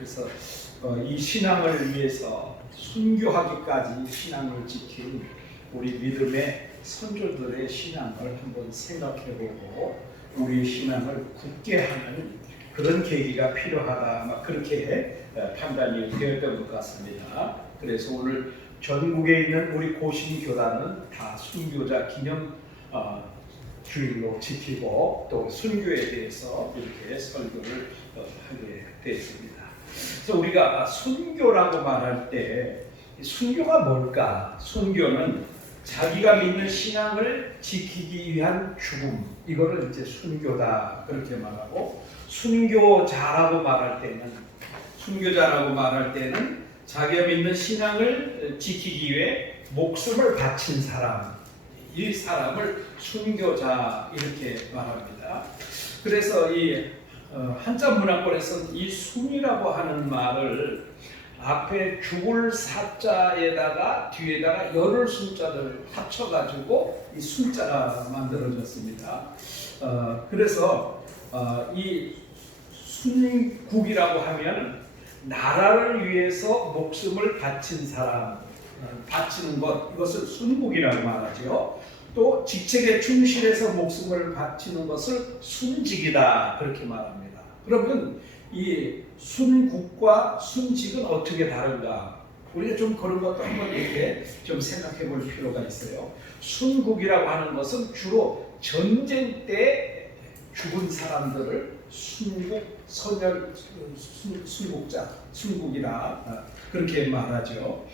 그래서 이 신앙을 위해서 순교하기까지 신앙을 지킨 우리 믿음의 선조들의 신앙을 한번 생각해보고 우리 신앙을 굳게 하는 그런 계기가 필요하다, 막 그렇게 판단이 되었던 것 같습니다. 그래서 오늘 전국에 있는 우리 고신교단은 다 순교자 기념 주일로 지키고 또 순교에 대해서 이렇게 설교를 하게 되었습니다. 그래서 우리가 순교라고 말할 때 순교가 뭘까? 순교는 자기가 믿는 신앙을 지키기 위한 죽음, 이거를 이제 순교다 그렇게 말하고, 순교자라고 말할 때는 자기가 믿는 신앙을 지키기 위해 목숨을 바친 사람, 이 사람을 순교자 이렇게 말합니다. 그래서 이 한자 문화권에서는 이 순이라고 하는 말을 앞에 죽을 사자에다가 뒤에다가 열을 순자를 합쳐가지고 이 순자가 만들어졌습니다. 그래서 이 순국이라고 하면 나라를 위해서 목숨을 바친 사람, 바치는 것, 이것을 순국이라고 말하죠. 또 직책에 충실해서 목숨을 바치는 것을 순직이다 그렇게 말합니다. 그러면 이 순국과 순직은 어떻게 다른가? 우리가 좀 그런 것도 한번 이렇게 좀 생각해 볼 필요가 있어요. 순국이라고 하는 것은 주로 전쟁 때 죽은 사람들을 순국, 선열, 순국자, 순국이라 그렇게 말하죠.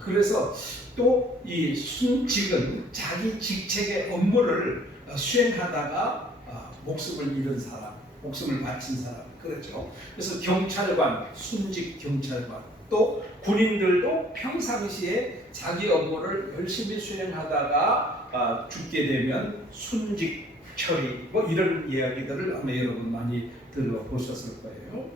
그래서 또 이 순직은 자기 직책의 업무를 수행하다가 목숨을 잃은 사람, 목숨을 바친 사람, 그렇죠. 그래서 경찰관, 순직 경찰관, 또 군인들도 평상시에 자기 업무를 열심히 수행하다가 죽게 되면 순직 처리, 뭐 이런 이야기들을 아마 여러분 많이 들어보셨을 거예요.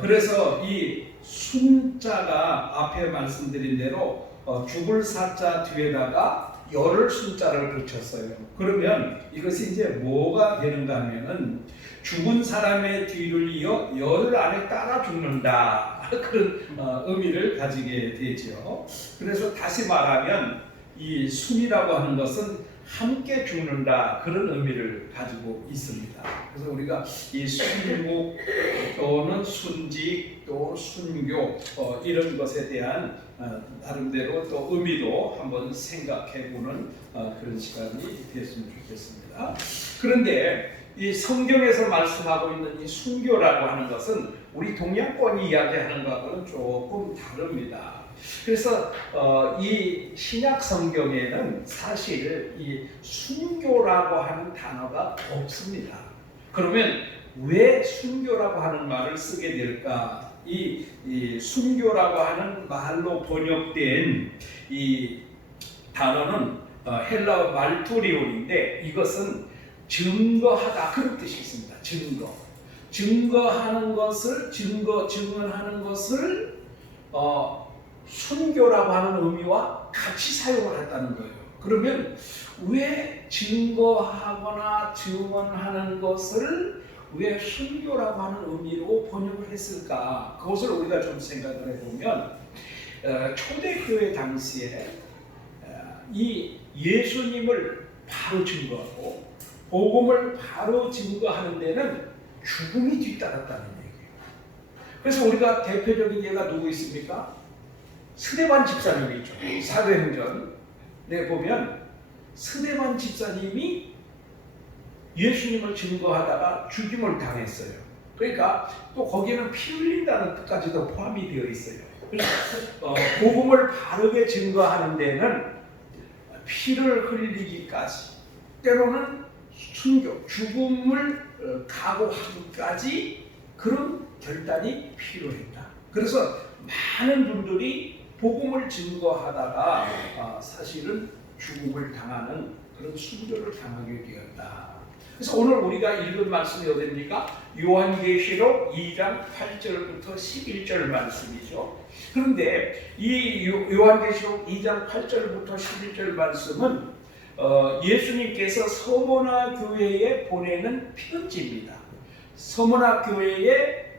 그래서 이 순자가 앞에 말씀드린 대로 죽을 사자 뒤에다가 열을 순자를 붙였어요. 그러면 이것이 이제 뭐가 되는가 하면은 죽은 사람의 뒤를 이어 열 안에 따라 죽는다 그런 의미를 가지게 되죠. 그래서 다시 말하면 이 순이라고 하는 것은 함께 죽는다 그런 의미를 가지고 있습니다. 그래서 우리가 이 순국 또는 순직 또 순교 이런 것에 대한 나름대로 또 의미도 한번 생각해보는 그런 시간이 됐으면 좋겠습니다. 그런데 이 성경에서 말씀하고 있는 이 순교라고 하는 것은 우리 동양권이 이야기하는 것과는 조금 다릅니다. 그래서 이 신약 성경에는 사실 이 순교라고 하는 단어가 없습니다. 그러면 왜 순교라고 하는 말을 쓰게 될까? 이 순교라고 하는 말로 번역된 이 단어는 헬라어 말투리온인데 이것은 증거하다 그런 뜻이 있습니다. 증거하는 것을 증언하는 것을 순교라고 하는 의미와 같이 사용을 했다는 거예요. 그러면 왜 증거하거나 증언하는 것을 왜 순교라고 하는 의미로 번역을 했을까? 그것을 우리가 좀 생각을 해보면 초대교회 당시에 이 예수님을 바로 증거하고 복음을 바로 증거하는 데는 죽음이 뒤따랐다는 얘기예요. 그래서 우리가 대표적인 예가 누구 있습니까? 스데반 집사님이죠. 사도행전에 보면 스데반 집사님이 예수님을 증거하다가 죽임을 당했어요. 그러니까 또 거기에는 피 흘린다는 뜻까지도 포함이 되어 있어요. 그래서 복음을 바르게 증거하는 데는 피를 흘리기까지, 때로는 순교, 죽음을 각오하기까지 그런 결단이 필요했다. 그래서 많은 분들이 복음을 증거하다가 사실은 죽음을 당하는 그런 순교를 당하게 되었다. 그래서 오늘 우리가 읽은 말씀이 어디입니까? 요한계시록 2장 8절부터 11절 말씀이죠. 그런데 이 요한계시록 2장 8절부터 11절 말씀은 예수님께서 서머나 교회에 보내는 편지입니다. 서머나 교회에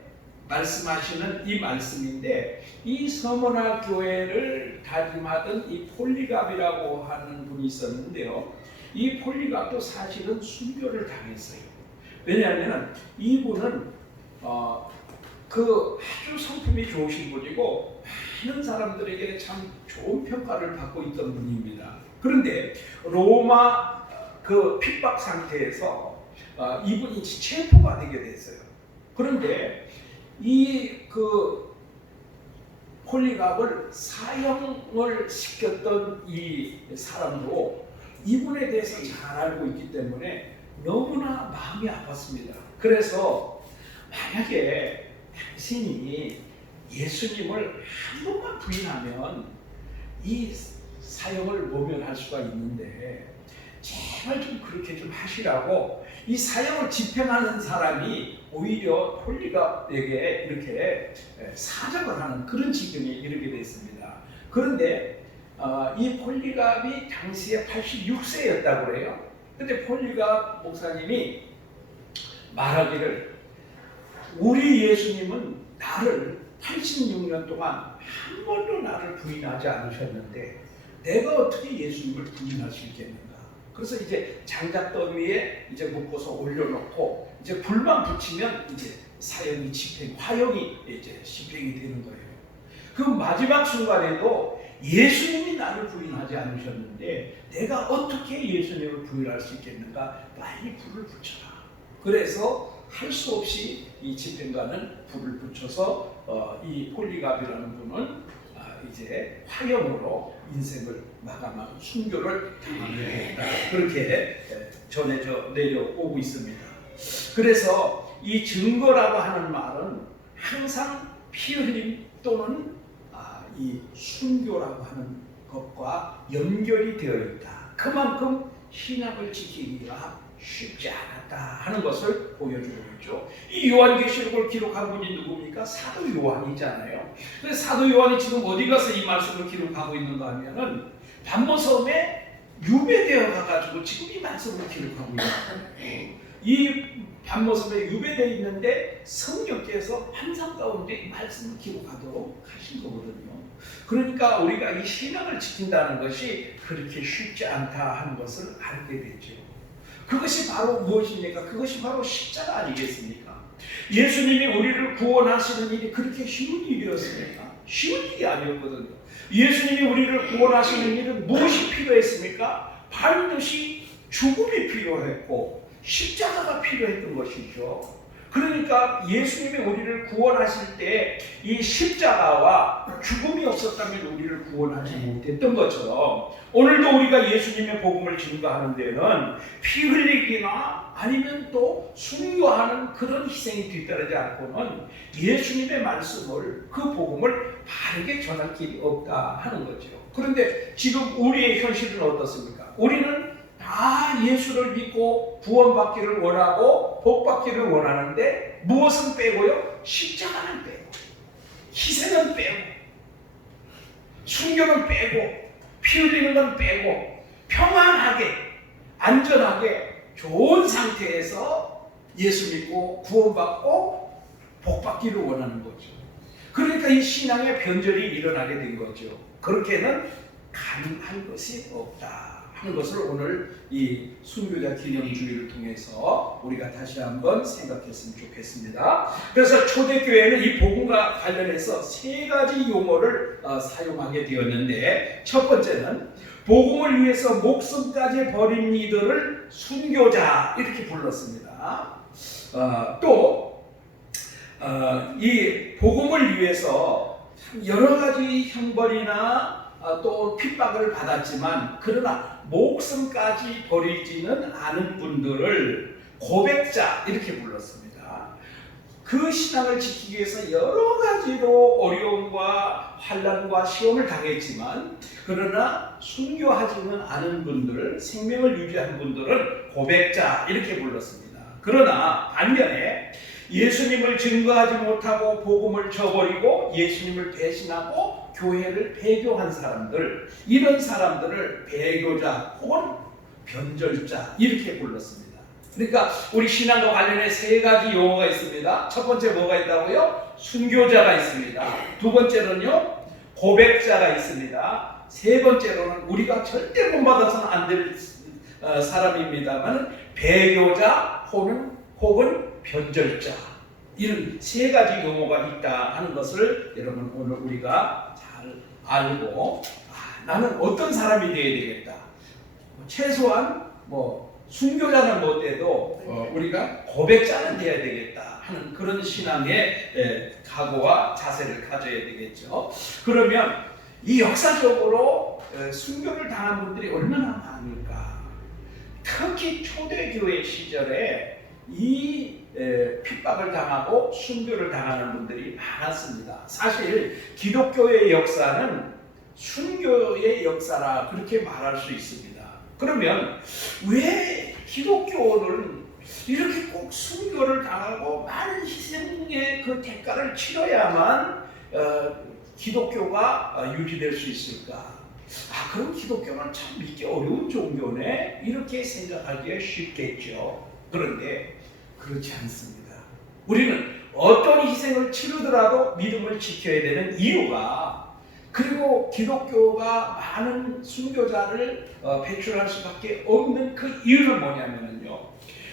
말씀하시는 이 말씀인데, 이 서머나 교회를 다짐하던 이 폴리갑이라고 하는 분이 있었는데요. 이 폴리갑도 사실은 순교를 당했어요. 왜냐하면 이분은 그 아주 성품이 좋으신 분이고 많은 사람들에게 참 좋은 평가를 받고 있던 분입니다. 그런데 로마 그 핍박 상태에서 이분이 체포가 되게 됐어요. 그런데 이 그 폴리갑을 사형을 시켰던 이 사람도 이분에 대해서 잘 알고 있기 때문에 너무나 마음이 아팠습니다. 그래서 만약에 당신이 예수님을 한 번만 부인하면 이 사형을 모면할 수가 있는데 제발 좀 그렇게 좀 하시라고 이 사형을 집행하는 사람이 오히려 폴리갑에게 이렇게 사정을 하는 그런 지경에 이르게 됐습니다. 그런데 이 폴리갑이 당시에 86세였다고 그래요. 근데 폴리갑 목사님이 말하기를, 우리 예수님은 나를 86년 동안 한 번도 나를 부인하지 않으셨는데 내가 어떻게 예수님을 부인할 수 있겠는가? 그래서 이제 장작더미에 이제 묶어서 올려놓고 이제 불만 붙이면 이제 사형이 화형이 이제 집행이 되는 거예요. 그 마지막 순간에도 예수님이 나를 부인하지 않으셨는데 내가 어떻게 예수님을 부인할 수 있겠는가? 빨리 불을 붙여라. 그래서 할 수 없이 이 집행관은 불을 붙여서 이 폴리갑이라는 분은 이제 화형으로 인생을 마감하고 순교를 당하게 했다. 그렇게 전해져 내려오고 있습니다. 그래서 이 증거라고 하는 말은 항상 피 흘림 또는 이 순교라고 하는 것과 연결이 되어 있다. 그만큼 신약을 지키기가 쉽지 않았다 하는 것을 보여주고 있죠. 이 요한계시록을 기록한 분이 누굽니까? 사도 요한이잖아요. 그래서 사도 요한이 지금 어디 가서 이 말씀을 기록하고 있는가 하면은 반모섬에 유배되어 가가지고 지금 이 말씀을 기록하고 있어요. 이 반모섬에 유배되어 있는데 성령께서 환상 가운데 이 말씀을 기록하도록 하신 거거든요. 그러니까 우리가 이 신앙을 지킨다는 것이 그렇게 쉽지 않다 하는 것을 알게 되죠. 그것이 바로 무엇입니까? 그것이 바로 십자가 아니겠습니까? 예수님이 우리를 구원하시는 일이 그렇게 쉬운 일이었습니까? 쉬운 일이 아니었거든요. 예수님이 우리를 구원하시는 일은 무엇이 필요했습니까? 반드시 죽음이 필요했고 십자가가 필요했던 것이죠. 그러니까 예수님이 우리를 구원하실 때 이 십자가와 죽음이 없었다면 우리를 구원하지 못했던 것처럼 오늘도 우리가 예수님의 복음을 증거하는 데는 피 흘리기나 아니면 또 순교하는 그런 희생이 뒤따르지 않고는 예수님의 말씀을 그 복음을 바르게 전할 길이 없다 하는 거죠. 그런데 지금 우리의 현실은 어떻습니까? 우리는 다 예수를 믿고 구원받기를 원하고 복받기를 원하는데 무엇은 빼고요? 십자가는 빼고 희생은 빼고 순교는 빼고 피 흘리는 건 빼고 평안하게 안전하게 좋은 상태에서 예수 믿고 구원받고 복받기를 원하는 거죠. 그러니까 이 신앙의 변절이 일어나게 된 거죠. 그렇게는 가능한 것이 없다 하는 것을 오늘 이 순교자 기념주의를 통해서 우리가 다시 한번 생각했으면 좋겠습니다. 그래서 초대교회는 이 복음과 관련해서 세 가지 용어를 사용하게 되었는데, 첫 번째는 복음을 위해서 목숨까지 버린 이들을 순교자 이렇게 불렀습니다. 이 복음을 위해서 여러 가지 형벌이나 또 핍박을 받았지만 그러나 목숨까지 버리지는 않은 분들을 고백자 이렇게 불렀습니다. 그 신앙을 지키기 위해서 여러 가지로 어려움과 환난과 시험을 당했지만 그러나 순교하지는 않은 분들, 생명을 유지한 분들은 고백자 이렇게 불렀습니다. 그러나 반면에 예수님을 증거하지 못하고 복음을 저버리고 예수님을 배신하고 교회를 배교한 사람들, 이런 사람들을 배교자 혹은 변절자 이렇게 불렀습니다. 그러니까 우리 신앙과 관련해 세 가지 용어가 있습니다. 첫 번째 뭐가 있다고요? 순교자가 있습니다. 두 번째로는요, 고백자가 있습니다. 세 번째로는 우리가 절대 본받아서는 안 될 사람입니다만 배교자 혹은 변절자, 이런 세 가지 용어가 있다 하는 것을 여러분 오늘 우리가 잘 알고, 나는 어떤 사람이 되어야 되겠다. 최소한 순교자는 못돼도 우리가 고백자는 되어야 되겠다 하는 그런 신앙의 각오와 자세를 가져야 되겠죠. 그러면 이 역사적으로 순교를 당한 분들이 얼마나 많을까. 특히 초대교회 시절에 이 핍박을 당하고 순교를 당하는 분들이 많았습니다. 사실 기독교의 역사는 순교의 역사라 그렇게 말할 수 있습니다. 그러면 왜 기독교는 이렇게 꼭 순교를 당하고 많은 희생의 그 대가를 치러야만 기독교가 유지될 수 있을까? 그럼 기독교는 참 믿기 어려운 종교네, 이렇게 생각하기가 쉽겠죠. 그런데 그렇지 않습니다. 우리는 어떤 희생을 치르더라도 믿음을 지켜야 되는 이유가, 그리고 기독교가 많은 순교자를 배출할 수밖에 없는 그 이유는 뭐냐면요,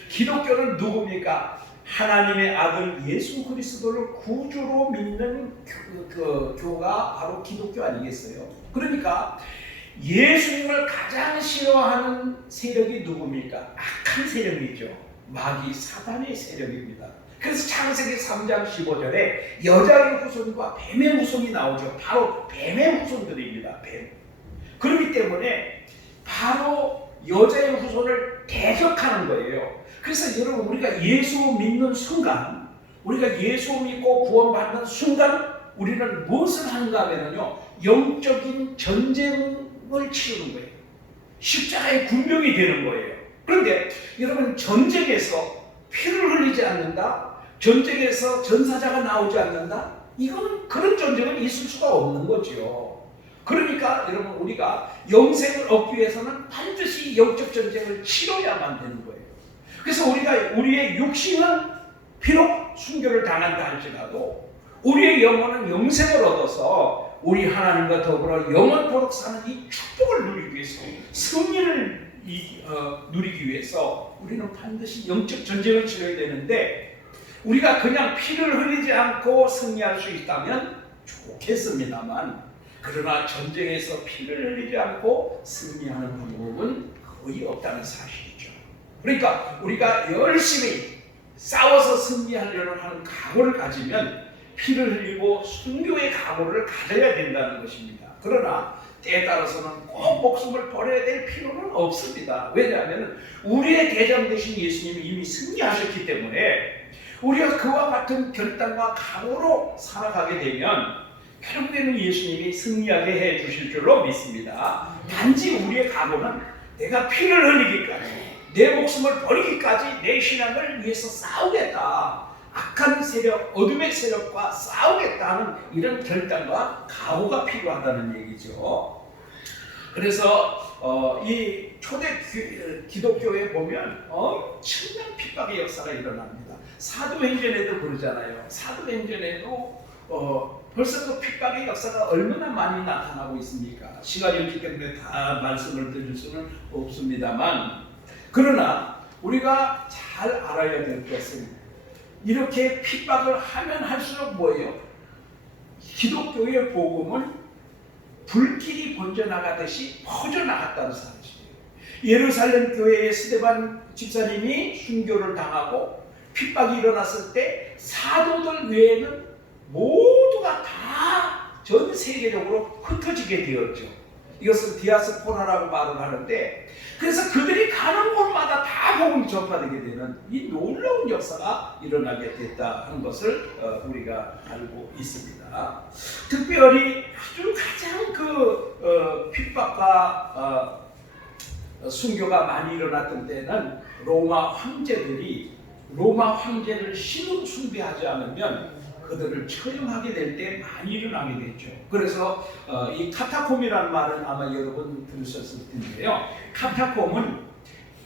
기독교는 누굽니까? 하나님의 아들 예수 그리스도를 구주로 믿는 그 교가 바로 기독교 아니겠어요? 그러니까 예수님을 가장 싫어하는 세력이 누굽니까? 악한 세력이죠. 마귀 사단의 세력입니다. 그래서 창세기 3장 15절에 여자의 후손과 뱀의 후손이 나오죠. 바로 뱀의 후손들입니다. 뱀. 그렇기 때문에 바로 여자의 후손을 대적하는 거예요. 그래서 여러분, 우리가 예수 믿는 순간, 우리가 예수 믿고 구원받는 순간 우리는 무엇을 하는가 하면요, 영적인 전쟁을 치르는 거예요. 십자가의 군병이 되는 거예요. 그런데 여러분, 전쟁에서 피를 흘리지 않는다, 전쟁에서 전사자가 나오지 않는다, 이거는 그런 전쟁은 있을 수가 없는 거죠. 그러니까 여러분, 우리가 영생을 얻기 위해서는 반드시 영적 전쟁을 치러야만 되는 거예요. 그래서 우리의 육신은 비록 순교를 당한다 할지라도 우리의 영혼은 영생을 얻어서 우리 하나님과 더불어 영원토록 사는 이 축복을 누리기 위해서, 승리를 누리기 위해서 우리는 반드시 영적 전쟁을 치러야 되는데, 우리가 그냥 피를 흘리지 않고 승리할 수 있다면 좋겠습니다만, 그러나 전쟁에서 피를 흘리지 않고 승리하는 방법은 거의 없다는 사실이죠. 그러니까 우리가 열심히 싸워서 승리하려는 하는 각오를 가지면 피를 흘리고 순교의 각오를 가져야 된다는 것입니다. 그러나 때에 따라서는 꼭 목숨을 버려야 될 필요는 없습니다. 왜냐하면 우리의 대장 되신 예수님이 이미 승리하셨기 때문에 우리가 그와 같은 결단과 각오로 살아가게 되면 결국에는 예수님이 승리하게 해 주실 줄로 믿습니다. 단지 우리의 각오는 내가 피를 흘리기까지, 내 목숨을 버리기까지 내 신앙을 위해서 싸우겠다, 악한 세력, 어둠의 세력과 싸우겠다는 이런 결단과 각오가 필요하다는 얘기죠. 그래서 이 초대 기독교에 보면 엄청난 핍박의 역사가 일어납니다. 사도행전에도 그러잖아요. 사도행전에도 벌써 그 핍박의 역사가 얼마나 많이 나타나고 있습니까? 시간이 없기 때문에 다 말씀을 드릴 수는 없습니다만, 그러나 우리가 잘 알아야 될 것은, 이렇게 핍박을 하면 할수록 뭐예요? 기독교의 복음은 불길이 번져나가듯이 퍼져나갔다는 사실이에요. 예루살렘 교회의 스데반 집사님이 순교를 당하고 핍박이 일어났을 때 사도들 외에는 모두가 다 전 세계적으로 흩어지게 되었죠. 이것은 디아스포라라고 말을 하는데, 그래서 그들이 가는 곳마다 다 복음이 전파되게 되는 이 놀라운 역사가 일어나게 됐다 하는 것을 우리가 알고 있습니다. 특별히 아주 가장 핍박과 순교가 많이 일어났던 때는 로마 황제를 신으로 숭배하지 않으면 그들을 처형하게 될 때 많이 일어나게 됐죠. 그래서 이 카타콤이라는 말은 아마 여러분 들으셨을 텐데요. 카타콤은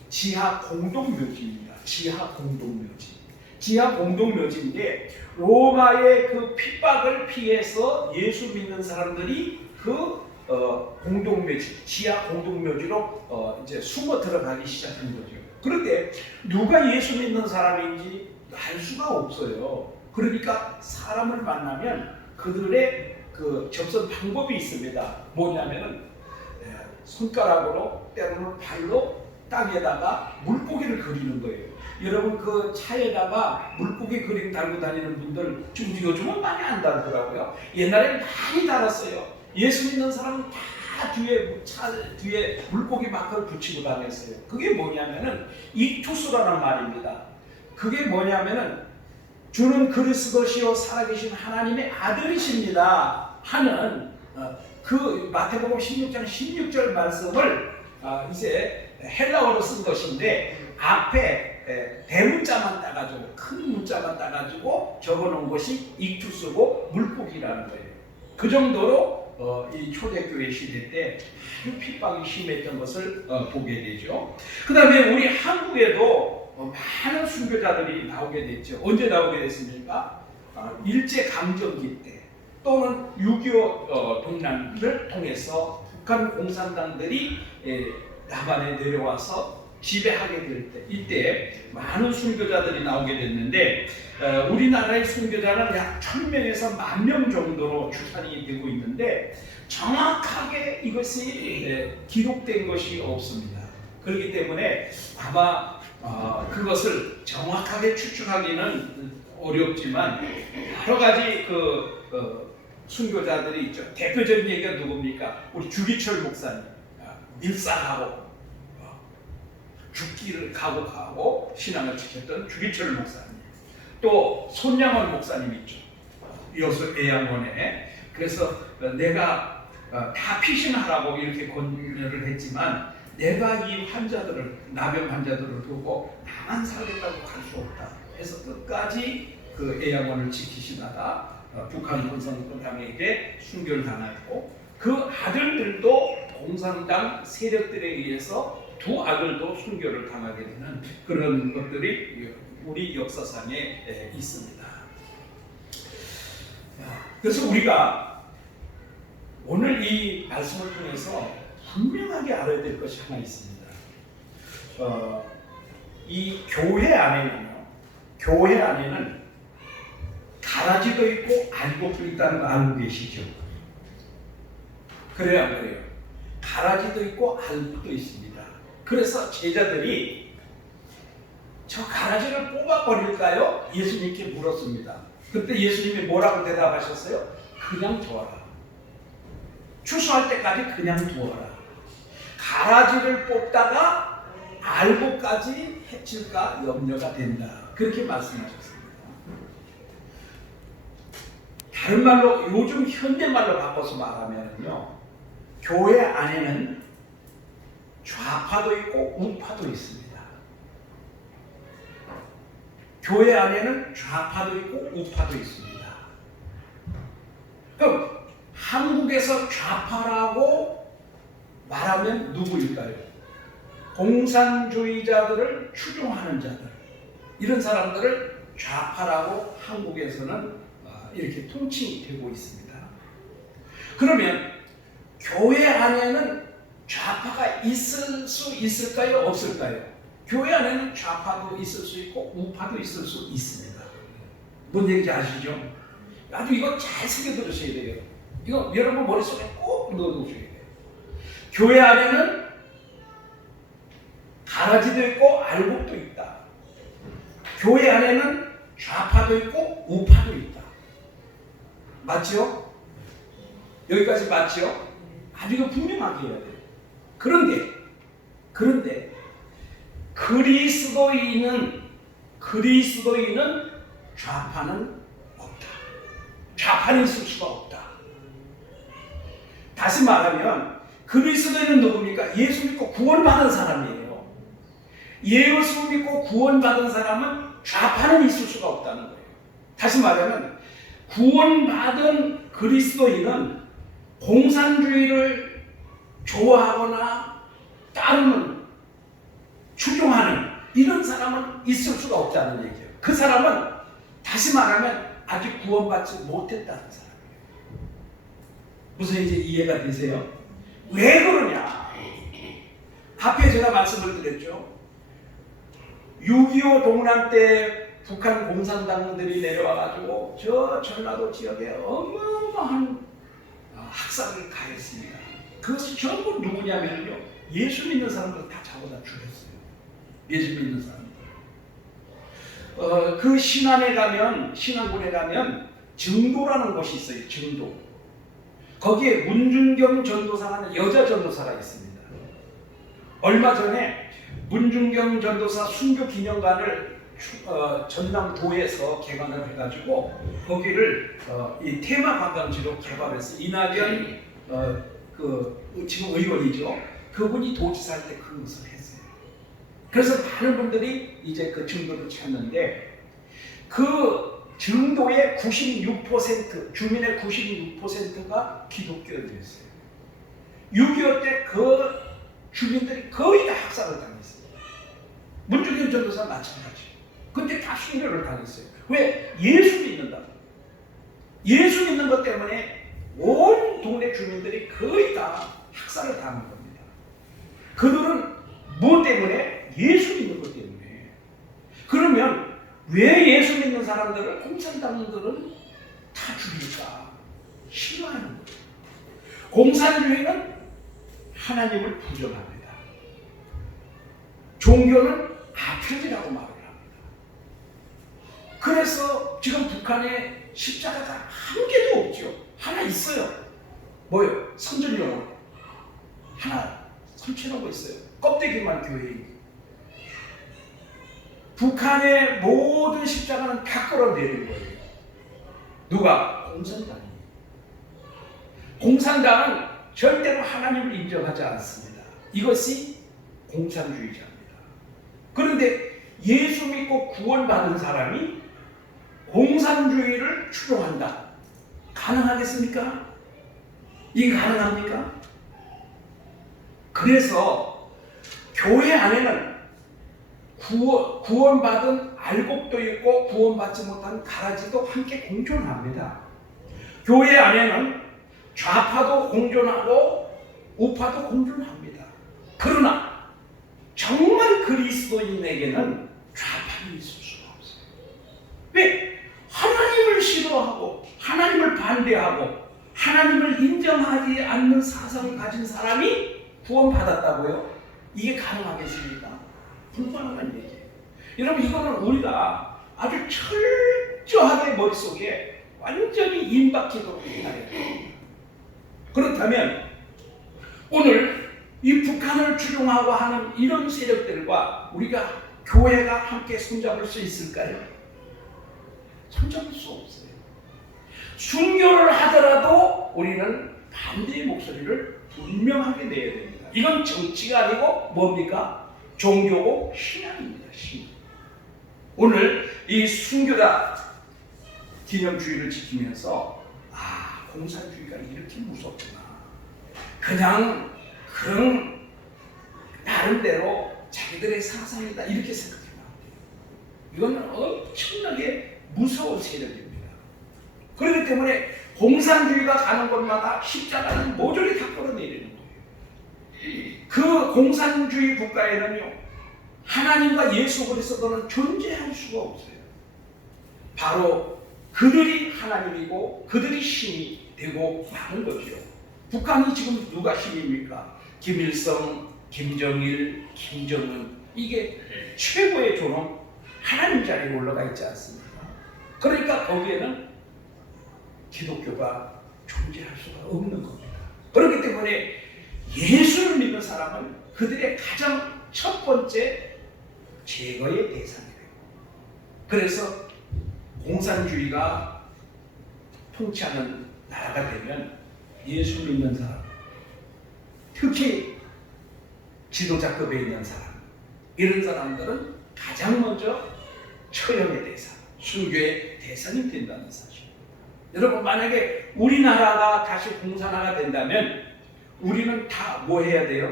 지하 공동묘지입니다. 지하 공동묘지. 지하 공동묘지인데 로마의 그 핍박을 피해서 예수 믿는 사람들이 그 공동묘지, 지하 공동묘지로 이제 숨어 들어가기 시작한 거죠. 그런데 누가 예수 믿는 사람인지 알 수가 없어요. 그러니까 사람을 만나면 그들의 그 접선 방법이 있습니다. 뭐냐면은 손가락으로 때로는 발로 땅에다가 물고기를 그리는 거예요. 여러분 그 차에다가 물고기 그림 달고 다니는 분들 지금 요즘은 많이 안 달더라고요. 옛날에 많이 달았어요. 예수 믿는 사람은 다 뒤에 차 뒤에 물고기 마크를 붙이고 다녔어요. 그게 뭐냐면은 이투스라는 말입니다. 그게 뭐냐면은 주는 그리스도시요 살아계신 하나님의 아들이십니다 하는 그 마태복음 16장 16절 말씀을 이제 헬라어로 쓴 것인데 앞에 대문자만 따가지고 큰 문자만 따가지고 적어놓은 것이 익투스고 물고기라는 거예요. 그 정도로 이 초대교회 시대 때 아주 핍박이 심했던 것을 보게 되죠. 그 다음에 우리 한국에도 많은 순교자들이 나오게 됐죠. 언제 나오게 됐습니까? 일제강점기 때 또는 6.25 동란을 통해서 북한 공산당들이 남한에 내려와서 지배하게 될 때, 이때 많은 순교자들이 나오게 됐는데 우리나라의 순교자는 약 1000명에서 10,000명 정도로 추산이 되고 있는데 정확하게 이것이 기록된 것이 없습니다. 그렇기 때문에 아마 그것을 정확하게 추측하기는 어렵지만 여러 가지 순교자들이 있죠. 대표적인 얘기가 누굽니까? 우리 주기철 목사님, 밀사하고 죽기를 각오하고 신앙을 지켰던 주기철 목사님, 또 손양원 목사님 있죠. 여수 애양원에. 그래서 내가 다 피신하라고 이렇게 권유를 했지만 내가 이 환자들을, 나병 환자들을 두고 나만 살겠다고 갈 수 없다 해서 끝까지 그 애양원을 지키시다가 북한 공산당에게 순교를 당했고 그 아들들도 공산당 세력들에 의해서 두 아들도 순교를 당하게 되는 그런 것들이 우리 역사상에 있습니다. 그래서 우리가 오늘 이 말씀을 통해서 분명하게 알아야 될 것이 하나 있습니다. 이 교회 안에는 가라지도 있고 알곡도 있다는 거 알고 계시죠? 그래요, 안 그래요? 가라지도 있고 알곡도 있습니다. 그래서 제자들이 저 가라지를 뽑아버릴까요? 예수님께 물었습니다. 그때 예수님이 뭐라고 대답하셨어요? 그냥 두어라. 추수할 때까지 그냥 두어라. 가라지를 뽑다가 알곡까지 해칠까 염려가 된다. 그렇게 말씀하셨습니다. 다른 말로 요즘 현대말로 바꿔서 말하면요, 교회 안에는 좌파도 있고 우파도 있습니다. 교회 안에는 좌파도 있고 우파도 있습니다. 그럼 한국에서 좌파라고 말하면 누구일까요? 공산주의자들을 추종하는 자들, 이런 사람들을 좌파라고 한국에서는 이렇게 통칭되고 있습니다. 그러면 교회 안에는 좌파가 있을 수 있을까요? 없을까요? 교회 안에는 좌파도 있을 수 있고 우파도 있을 수 있습니다. 뭔 얘기인지 아시죠? 아주 이거 잘 새겨 들으셔야 돼요. 이거 여러분 머릿속에 꼭 넣어두셔야 돼요. 교회 안에는 가라지도 있고 알곡도 있다. 교회 안에는 좌파도 있고 우파도 있다. 맞죠? 여기까지 맞죠? 아주 이거 분명하게 해야 돼요. 그런데 그리스도인은 좌파는 없다. 좌파는 있을 수가 없다. 다시 말하면 그리스도인은 누굽니까? 예수 믿고 구원받은 사람이에요. 예수 믿고 구원받은 사람은 좌파는 있을 수가 없다는 거예요. 다시 말하면 구원받은 그리스도인은 공산주의를 좋아하거나 따르는, 추종하는 이런 사람은 있을 수가 없다는 얘기예요. 그 사람은 다시 말하면 아직 구원받지 못했다는 사람이에요. 무슨 이제 이해가 되세요? 왜 그러냐? 앞에 제가 말씀을 드렸죠. 6.25 동란 때 북한 공산당들이 내려와가지고 저 전라도 지역에 어마어마한 학살을 가했습니다. 그것이 전부 누구냐면요, 예수 믿는 사람들 다 잡아다 죽였어요. 예수 믿는 사람들. 그 신안에 가면, 신안군에 가면 증도라는 곳이 있어요. 증도. 거기에 문준경 전도사라는 여자 전도사가 있습니다. 얼마 전에 문준경 전도사 순교 기념관을 전남도에서 개관을 해가지고 거기를 이 테마 관광지로 개발해서 이낙연 지금 의원이죠. 그분이 도지사 할 때 그것을 했어요. 그래서 많은 분들이 이제 그 증도를 찾는데 그 증도의 96% 주민의 96%가 기독교인이었어요. 6.25 때 그 주민들이 거의 다 학살을 당했어요. 문준경 전도사 마찬가지. 그때 다 순교를 당했어요. 왜? 예수 믿는다. 예수 믿는 것 때문에 온 동네 주민들이 거의 다 학살을 당한 겁니다. 그들은 무엇 때문에? 예수 믿는 것 때문에. 그러면 왜 예수 믿는 사람들을 공산당들은 다 죽일까? 싫어하는 거예요. 공산주의는 하나님을 부정합니다. 종교는 아편이라고 말을 합니다. 그래서 지금 북한에 십자가가 한 개도 없죠. 하나 있어요. 뭐요? 선전용으로 하나 설치하고 있어요. 껍데기만 교회에. 북한의 모든 십자가는 다 끌어내린 거예요. 누가? 공산당이. 공산당은 절대로 하나님을 인정하지 않습니다. 이것이 공산주의자입니다. 그런데 예수 믿고 구원받은 사람이 공산주의를 추종한다. 가능하겠습니까? 이게 가능합니까? 그래서 교회 안에는 구원받은 알곡도 있고 구원받지 못한 가라지도 함께 공존합니다. 교회 안에는 좌파도 공존하고 우파도 공존합니다. 그러나 정말 그리스도인에게는 좌파는 있을 수가 없어요. 왜? 하나님을 싫어하고 하나님을 반대하고 하나님을 인정하지 않는 사상을 가진 사람이 구원받았다고요? 이게 가능하겠습니까? 불가능한 얘기예요. 여러분, 이거는 우리가 아주 철저하게 머릿속에 완전히 임박해도 해야 돼요. 그렇다면 오늘 이 북한을 추종하고 하는 이런 세력들과 우리가 교회가 함께 손잡을 수 있을까요? 손잡을 수 없어요. 순교를 하더라도 우리는 반대의 목소리를 분명하게 내야 됩니다. 이건 정치가 아니고 뭡니까? 종교고 신앙입니다. 신앙. 오늘 이 순교다 기념주의를 지키면서 공산주의가 이렇게 무섭구나. 그냥 그런 나름대로 자기들의 사상이다 이렇게 생각해요. 이건 엄청나게 무서운 세력입니다. 그렇기 때문에 공산주의가 가는 곳마다 십자가는 모조리 다 끌어내리는 거예요. 그 공산주의 국가에는요, 하나님과 예수 그리스도는 존재할 수가 없어요. 바로 그들이 하나님이고 그들이 신이 되고 마는 거죠. 북한이 지금 누가 신입니까? 김일성, 김정일, 김정은, 이게 최고의 존엄 하나님 자리에 올라가 있지 않습니까? 그러니까 거기에는 기독교가 존재할 수가 없는 겁니다. 그렇기 때문에 예수를 믿는 사람은 그들의 가장 첫 번째 제거의 대상이 돼요. 그래서 공산주의가 통치하는 나라가 되면 예수 믿는 사람, 특히 지도자급에 있는 사람, 이런 사람들은 가장 먼저 처형의 대상, 순교의 대상이 된다는 사실. 여러분, 만약에 우리나라가 다시 공산화가 된다면 우리는 다 뭐 해야 돼요?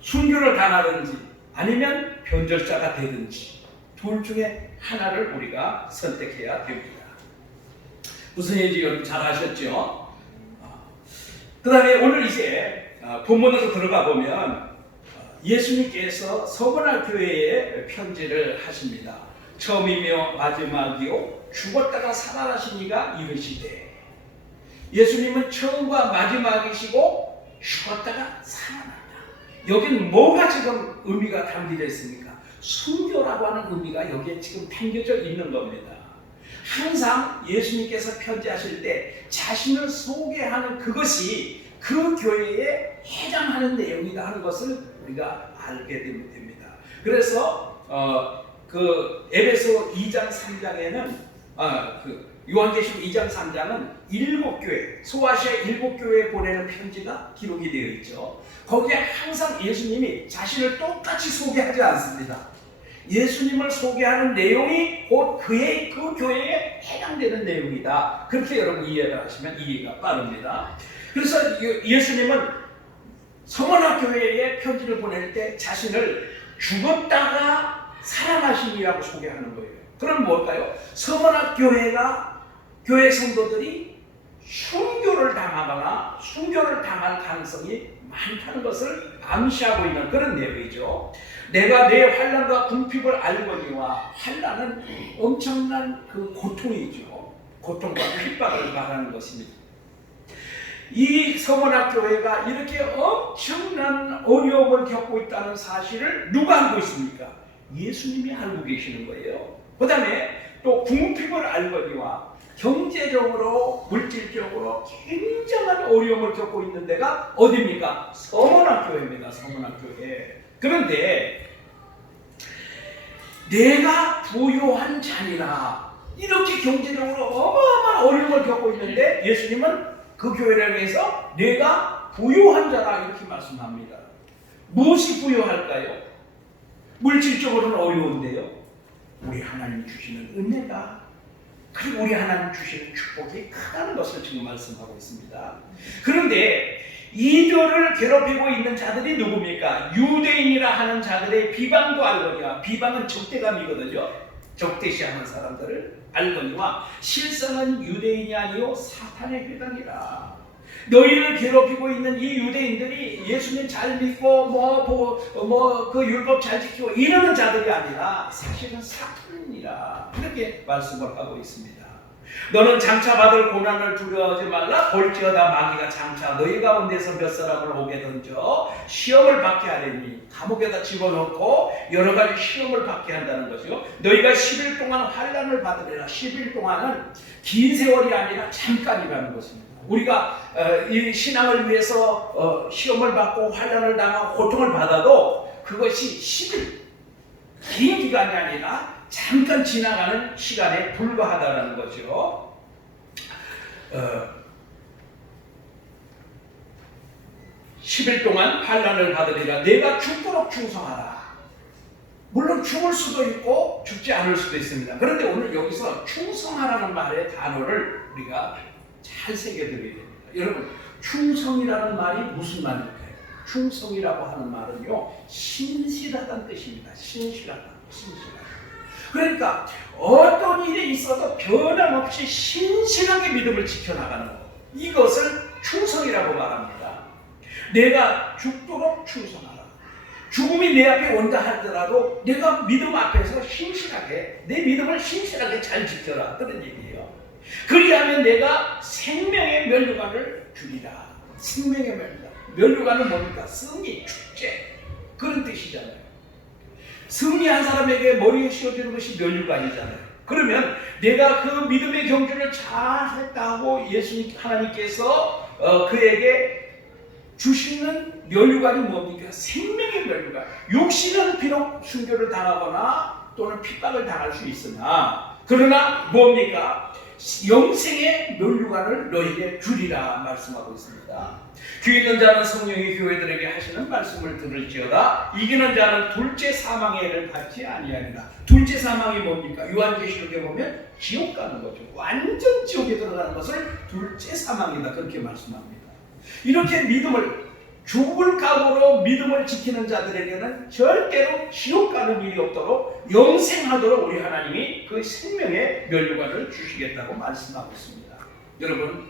순교를 당하든지 아니면 변절자가 되든지 둘 중에 하나를 우리가 선택해야 됩니다. 무슨 얘기인지 여러분 잘 아셨죠? 그 다음에 오늘 이제 본문으로 들어가 보면 예수님께서 서머나 교회에 편지를 하십니다. 처음이며 마지막이요 죽었다가 살아나시니가 이르시되, 예수님은 처음과 마지막이시고 죽었다가 살아난다. 여기는 뭐가 지금 의미가 담겨져 있습니까? 순교라고 하는 의미가 여기에 지금 담겨져 있는 겁니다. 항상 예수님께서 편지하실 때 자신을 소개하는 그것이 그 교회에 해당하는 내용이다 하는 것을 우리가 알게 됩니다. 그래서 그 에베소 2장 3장에는 요한계시록 2장 3장은 7교회, 소아시아 7교회에 보내는 편지가 기록이 되어 있죠. 거기에 항상 예수님이 자신을 똑같이 소개하지 않습니다. 예수님을 소개하는 내용이 곧 그 교회에 해당되는 내용이다. 그렇게 여러분 이해를 하시면 이해가 빠릅니다. 그래서 예수님은 서머나 교회에 편지를 보낼 때 자신을 죽었다가 살아나시니라고 소개하는 거예요. 그럼 뭘까요? 서머나 교회 성도들이 순교를 당하거나 순교를 당할 가능성이 많다는 것을 암시하고 있는 그런 내용이죠. 내가 내 환난과 궁핍을 알거니와, 환난은 엄청난 그 고통이죠. 고통과 핍박을 말하는 것입니다. 이 서머나 교회가 이렇게 엄청난 어려움을 겪고 있다는 사실을 누가 알고 있습니까? 예수님이 알고 계시는 거예요. 그 다음에 또 궁핍을 알거니와, 경제적으로 물질적으로 굉장한 어려움을 겪고 있는 데가 어디입니까? 서머나 교회입니다. 서머나 교회. 그런데 내가 부요한 자니라, 이렇게 경제적으로 어마어마한 어려움을 겪고 있는데 예수님은 그 교회를 위해서 내가 부요한 자라 이렇게 말씀합니다. 무엇이 부요할까요? 물질적으로는 어려운데요, 우리 하나님 주시는 은혜가, 그리고 우리 하나님 주시는 축복이 크다는 것을 지금 말씀하고 있습니다. 그런데 이들을 괴롭히고 있는 자들이 누굽니까? 유대인이라 하는 자들의 비방도 알거니와, 비방은 적대감이거든요. 적대시하는 사람들을 알거니와, 실상은 유대인이 아니요 사탄의 회당이라. 너희를 괴롭히고 있는 이 유대인들이 예수님 잘 믿고 그 율법 잘 지키고 이러는 자들이 아니라 사실은 사탄이라, 이렇게 말씀을 하고 있습니다. 너는 장차 받을 고난을 두려워하지 말라. 볼지어다 마귀가 장차 너희 가운데서 몇 사람을 오게 던져 시험을 받게 하려니, 감옥에다 집어넣고 여러 가지 시험을 받게 한다는 것이요, 너희가 10일 동안 환난을 받으리라. 10일 동안은 긴 세월이 아니라 잠깐이라는 것입니다. 우리가 이 신앙을 위해서 시험을 받고 환난을 당하고 고통을 받아도 그것이 10일, 긴 기간이 아니라 잠깐 지나가는 시간에 불과하다는 거죠. 10일 동안 환난을 받으리라. 내가 죽도록 충성하라. 물론 죽을 수도 있고 죽지 않을 수도 있습니다. 그런데 오늘 여기서 충성하라는 말의 단어를 우리가 잘 새겨드려야 됩니다. 여러분, 충성이라는 말이 무슨 말일까요? 충성이라고 하는 말은요, 신실하다는 뜻입니다. 신실하다. 그러니까 어떤 일이 있어도 변함없이 신실하게 믿음을 지켜나가는 것, 이것을 충성이라고 말합니다. 내가 죽도록 충성하라. 죽음이 내 앞에 온다 하더라도 내가 믿음 앞에서 신실하게, 내 믿음을 신실하게 잘 지켜라, 그런 얘기예요. 그리하면 내가 생명의 면류관을 주리라. 생명의 면류관, 면류관은 뭡니까? 승리, 축제, 그런 뜻이잖아요. 승리한 사람에게 머리에 씌워주는 것이 면류관이잖아요. 그러면 내가 그 믿음의 경주를 잘 했다고 예수님 하나님께서 그에게 주시는 면류관이 뭡니까? 생명의 면류관. 육신은 비록 순교를 당하거나 또는 핍박을 당할 수 있으나, 그러나 뭡니까? 영생의 면류관을 너희에게 주리라 말씀하고 있습니다. 귀 있는 자는 성령이 교회들에게 하시는 말씀을 들을지어다. 이기는 자는 둘째 사망의 해를 받지 아니하리라. 둘째 사망이 뭡니까? 요한계시록에 보면 지옥 가는 거죠. 완전 지옥에 들어가는 것을 둘째 사망이다, 그렇게 말씀합니다. 이렇게 믿음을 죽을 각오로 믿음을 지키는 자들에게는 절대로 지옥 가는 일이 없도록 영생하도록 우리 하나님이 그 생명의 면류관을 주시겠다고 말씀하고 있습니다. 여러분,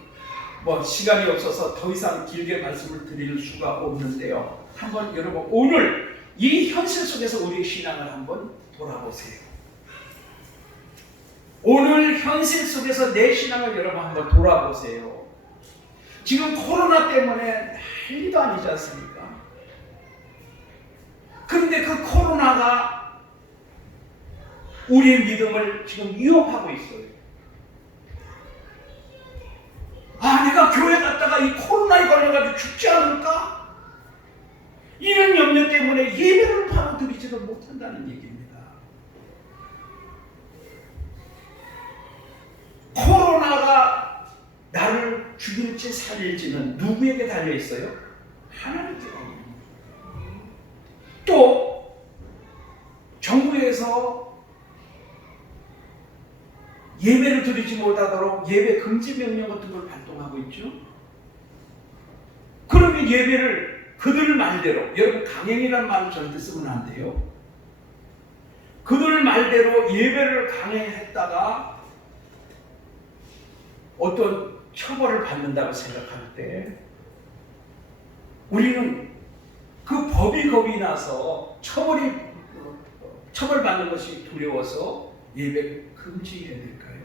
시간이 없어서 더 이상 길게 말씀을 드릴 수가 없는데요. 한번 여러분 오늘 이 현실 속에서 우리의 신앙을 한번 돌아보세요. 오늘 현실 속에서 내 신앙을 여러분 한번 돌아보세요. 지금 코로나 때문에 난리도 아니지 않습니까? 그런데 그 코로나가 우리의 믿음을 지금 위협하고 있어요. 내가 교회 갔다가 이 코로나에 걸려가지고 죽지 않을까? 이런 염려 때문에 예배를 바로 드리지를 못한다는 얘기입니다. 코로나가 나를 죽일지 살릴지는 누구에게 달려있어요? 하나님께 달려있습니다. 또 정부에서 예배를 드리지 못하도록 예배 금지 명령 같은 걸 발동하고 있죠. 그러면 예배를 그들 말대로, 여러분 강행이라는 말을 절대 쓰면 안 돼요. 그들 말대로 예배를 강행했다가 어떤 처벌을 받는다고 생각할 때 우리는 그 법이 겁이 나서 처벌받는 것이 두려워서 예배를 금지해야 될까요?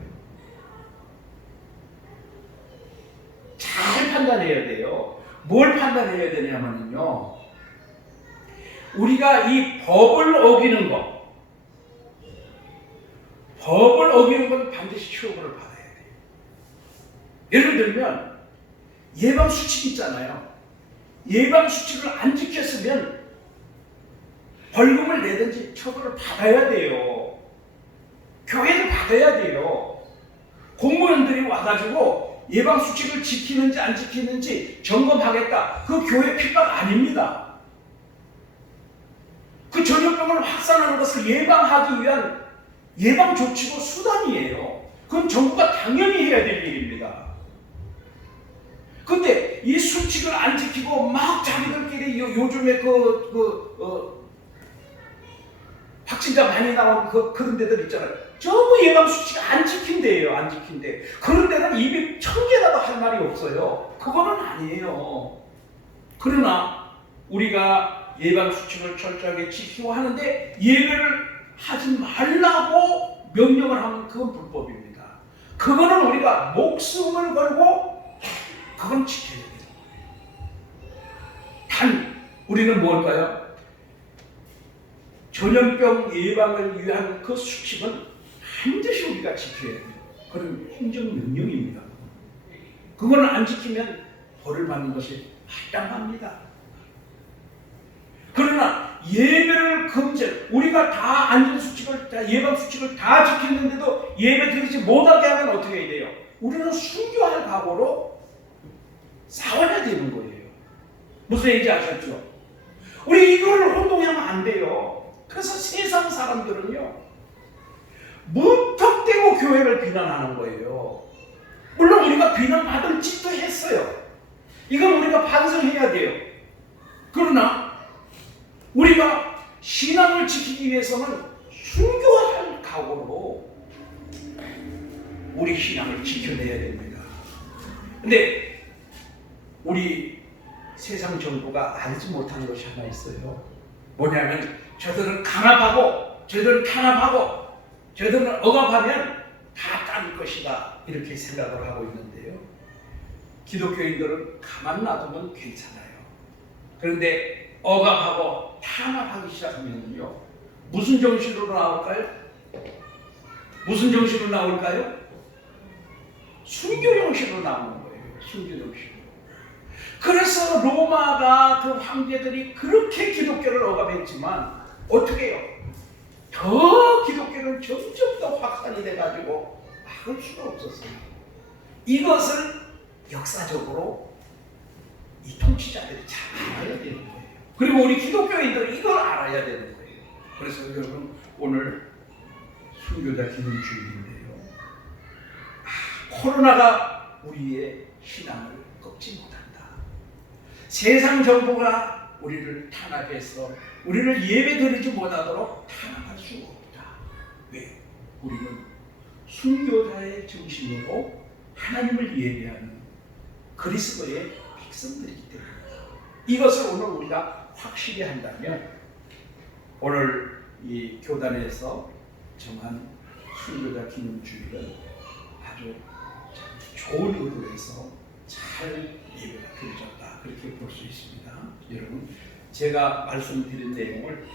잘 판단해야 돼요. 뭘 판단해야 되냐면요, 우리가 이 법을 어기는 것, 법을 어기는 건 반드시 처벌을 받아야 돼요. 예를 들면 예방수칙 있잖아요. 예방수칙을 안 지켰으면 벌금을 내든지 처벌을 받아야 돼요. 교회를 받아야 돼요. 공무원들이 와가지고 예방수칙을 지키는지 안 지키는지 점검하겠다. 그 교회 핍박 아닙니다. 그 전염병을 확산하는 것을 예방하기 위한 예방조치고 수단이에요. 그건 정부가 당연히 해야 될 일입니다. 근데 이 수칙을 안 지키고 막 자기들끼리 요즘에 확진자 많이 나온 그런 데들 있잖아요. 전부 예방수칙 안 지킨대요. 안 지킨대. 그런 데는 입이 1000개라도 할 말이 없어요. 그거는 아니에요. 그러나 우리가 예방수칙을 철저하게 지키고 하는데 예배를 하지 말라고 명령을 하면 그건 불법입니다. 그거는 우리가 목숨을 걸고 그건 지켜야 돼요. 단 우리는 뭘까요? 전염병 예방을 위한 그 수칙은 반드시 우리가 지켜야 돼요. 그건 행정명령입니다. 그거는 안 지키면 벌을 받는 것이 마땅합니다. 그러나 예배를 금지, 우리가 다 안전수칙을, 다 예방수칙을 다 지켰는데도 예배 드리지 못하게 하면 어떻게 해야 돼요? 우리는 순교할 각오로 싸워야 되는 거예요. 무슨 얘기인지 아셨죠? 우리 이거를 혼동하면 안 돼요. 그래서 세상 사람들은요, 무턱대고 교회를 비난하는 거예요. 물론 우리가 비난받을 짓도 했어요. 이건 우리가 반성해야 돼요. 그러나 우리가 신앙을 지키기 위해서는 순교할 각오로 우리 신앙을 지켜내야 됩니다. 근데 우리 세상 정부가 알지 못한 것이 하나 있어요. 뭐냐면 저들은 강압하고 저들은 탄압하고 저들은 억압하면 다 따를 것이다, 이렇게 생각을 하고 있는데요. 기독교인들은 가만 놔두면 괜찮아요. 그런데 억압하고 탄압하기 시작하면요, 무슨 정신으로 나올까요? 무슨 정신으로 나올까요? 순교 정신으로 나오는 거예요. 순교 정신. 그래서 로마가 그 황제들이 그렇게 기독교를 억압했지만 어떻게 해요? 더 기독교는 점점 더 확산이 돼가지고 막을 수가 없었어요. 이것을 역사적으로 이 통치자들이 잘 알아야 되는 거예요. 그리고 우리 기독교인들은 이걸 알아야 되는 거예요. 그래서 여러분 오늘 순교자 기념주일인데요, 코로나가 우리의 신앙을 꺾지 못한다. 세상 정보가 우리를 탄압해서 우리를 예배드리지 못하도록 탄압할 수 없다. 왜? 우리는 순교자의 정신으로 하나님을 예배하는 그리스도의 백성들이기 때문입니다. 이것을 오늘 우리가 확실히 한다면 오늘 이 교단에서 정한 순교자 기념주일은 아주 좋은 의도에서 잘 예배가 드려졌다, 그렇게 볼 수 있습니다. 여러분, 제가 말씀드린 내용을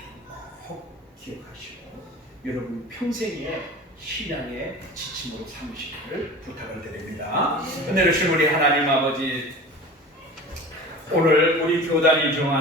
꼭 기억하시고 여러분 평생의 신앙의 지침으로 삼으시기를 부탁을 드립니다. 은혜로우신 우리 하나님 아버지, 오늘 우리 교단이 정한